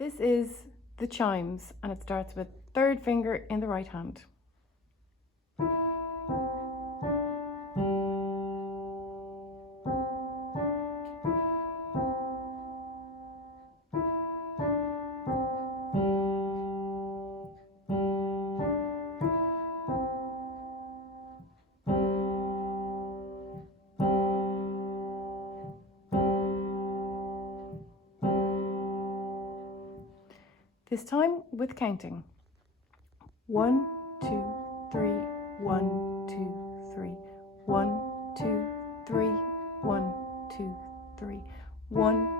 This is the chimes, and it starts with third finger in the right hand. This time with counting. 1, 2, 3, 1, 2, 3. 1, 2, 3, 1, 2, 3. 1,